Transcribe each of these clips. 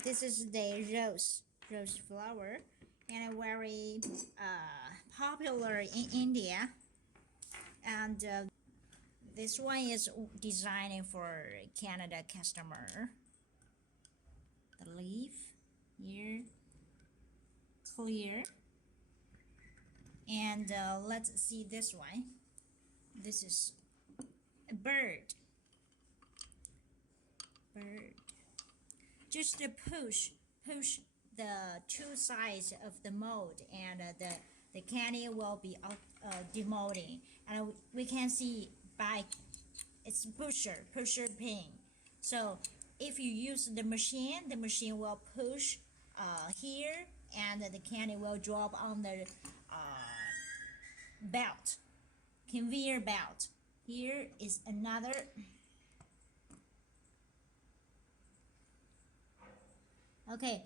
This is the rose flower, and very popular in India. And this one is designed for Canada customer. The leaf here, clear. And let's see this one. This is a bird. Just to push the two sides of the mold, and the candy will be demolding. And we can see by its pusher pin. So if you use the machine will push here, and the candy will drop on the belt, conveyor belt. Here is another. Okay,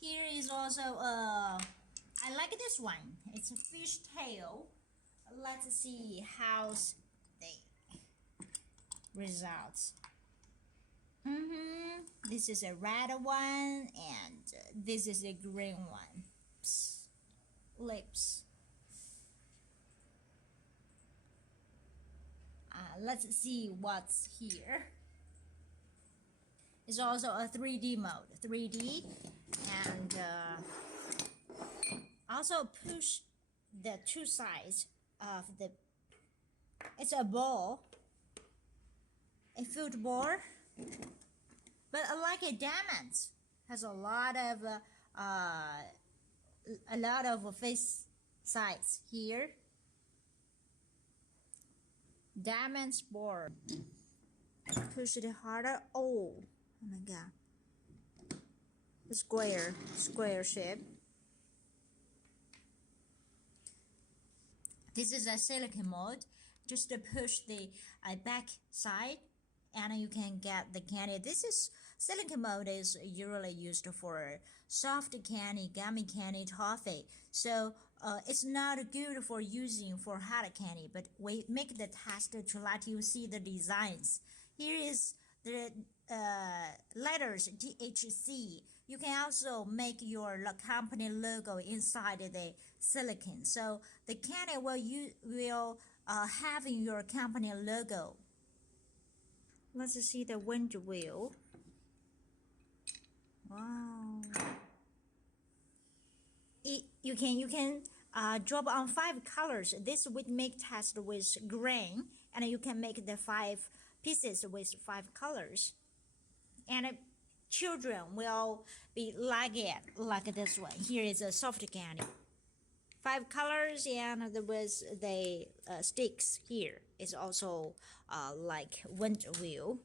here is also I like this one. It's a fish tail. Let's see how's the results. This is a red one, and this is a green one. Lips. Let's see what's here. It's also a 3D mode, 3D, and also push the two sides of the. It's a ball, a football, but like a diamond, has a lot of face sides here. Diamond's ball. Push it harder. Oh my god. Square shape. This is a silicone mold. Just to push the back side, and you can get the candy. This is silicone mold is usually used for soft candy, gummy candy, toffee. So it's not good for using for hard candy, but we make the test to let you see the designs. Here is the letters THC. You can also make your company logo inside the silicone. So the candy will have your company logo. Let's see the wind wheel. Wow. You can drop on 5 colors. This would make test with green, and you can make the 5 pieces with 5 colors. And children will be like it, like this one. Here is a soft candy. 5 colors, and with the sticks here is also like wind wheel.